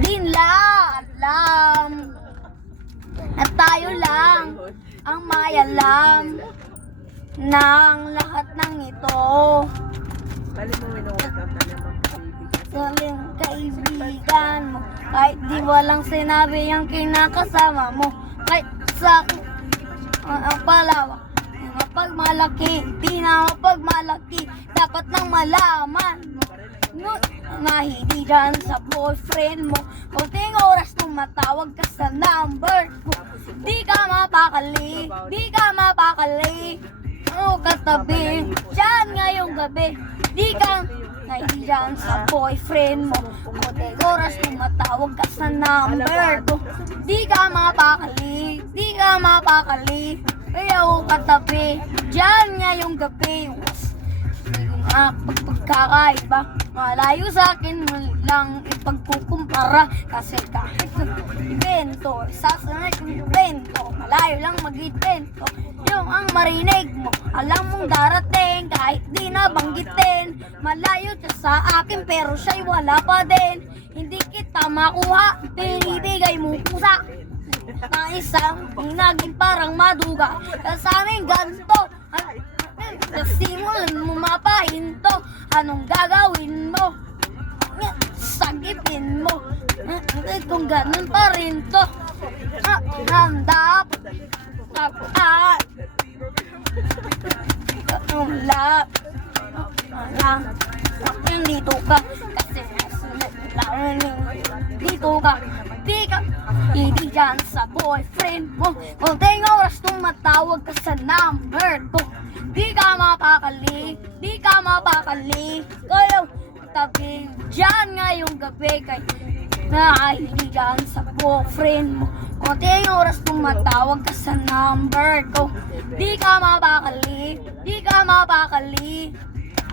Di nila alam na tayo lang ang may alam ng lahat ng ito. Balik mo winuwag up na naman Saling kaibigan mo, kahit di walang sinabi ang kinakasama mo, kahit sa ang palawak, mapagmalaki, di na mapagmalaki, dapat nang malaman mo. Na hindi dyan sa boyfriend mo, kunting oras tumatawag ka sa number mo. Di ka mapakali, di ka mapakali, ano katabi, dyan ngayong gabi. Di ka na hindi dyan sa boyfriend mo, kunting oras tumatawag ka sa number ko. Di ka mapakali, di ka mapakali, kaya ako katabi, dyan ngayong gabi. Pagkakaiba, malayo sa akin mo lang ipagkukumpara. Kasi kahit invento, sasanay kong invento, malayo lang mag-invento. Yung ang marinig mo, alam mong darating, kahit di nabanggitin. Malayo siya sa akin pero siya'y wala pa din. Hindi kita makuha, pinibigay mo pusa na isang naging parang maduga. Kasaming ganito, simulan mo mapahinto, anong gagawin mo? Sagipin mo, kung ganun pa rin to. Handa tapuan lap dito ka kasi dito ka, di ka hindi dyan sa boyfriend mo. Kunting oras tumatawag ka sa number ko. Di ka mapakali, di ka mapakali, kayo tabi dyan ngayong gabi kay hindi dyan sa boyfriend mo. Kunting oras tumatawag ka sa number ko. Di ka mapakali, di ka mapakali,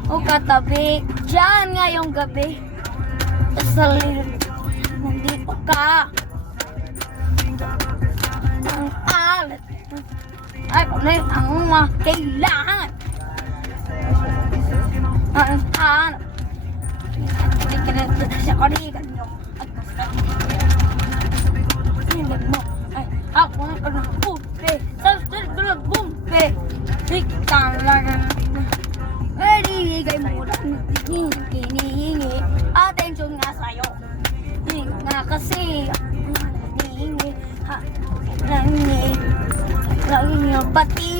o katabi dyan ngayong gabi. Sa nandito ka ang alat ay kung ang mga kailangan ang hanap hindi ka na sa kaligan nyo at hindi mo ay ako na bumpe sa sirgulo bumpe hikang lang ay higay mo lang hinihingi atensyon nga sa'yo hindi nga kasi hinihingi Lagi pati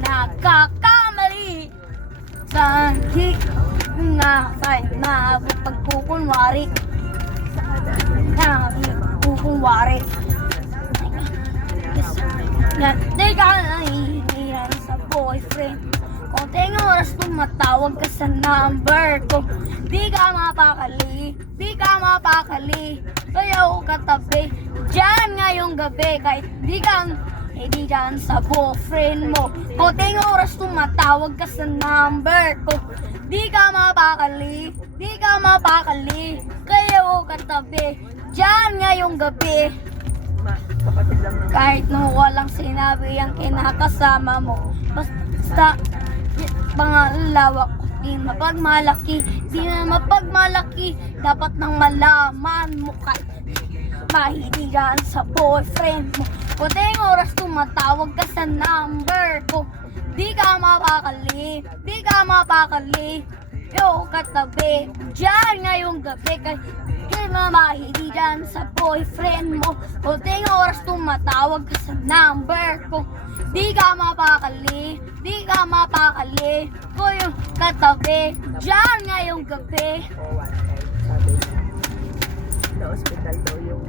nakakamali sa hindi nga na pagkukunwari di ka nahihiran sa boyfriend. Kunting oras tumatawag ka sa number ko. Di ka mapakali, di ka mapakali, kaya ako katabi dyan ngayong gabi kahit di ka hindi dyan sa boyfriend mo. Kunting oras tumatawag ka sa number ko. Di ka mapakali, di ka mapakali, kaya ako katabi dyan ngayong gabi. Kahit no walang sinabi ang kinakasama mo, basta pangalawak di mapagmalaki, di na mapagmalaki, dapat nang malaman mo kahit mahihigan sa boyfriend mo. Kunting oras tumatawag ka sa number ko. Di ka mapakali, di ka mapakali, yo katabi dyan ngayong gabi kay mahihigan sa boyfriend mo. Kunting oras tumatawag ka sa number ko. Di ka mapakali, di ka mapakali, ko yung katabi dyan ngayong gabi. sa hospital daw yung